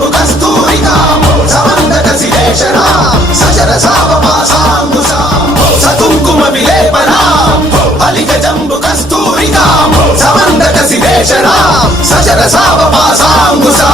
జంబు కస్తూరికా సమందక శిలేశరా సజర సావపాసాంగుసా సకుంకుమ విలేపనా అలిక జంబు కస్తూరికా సమందక శిలేశరా సజర సావపాసాంగుసా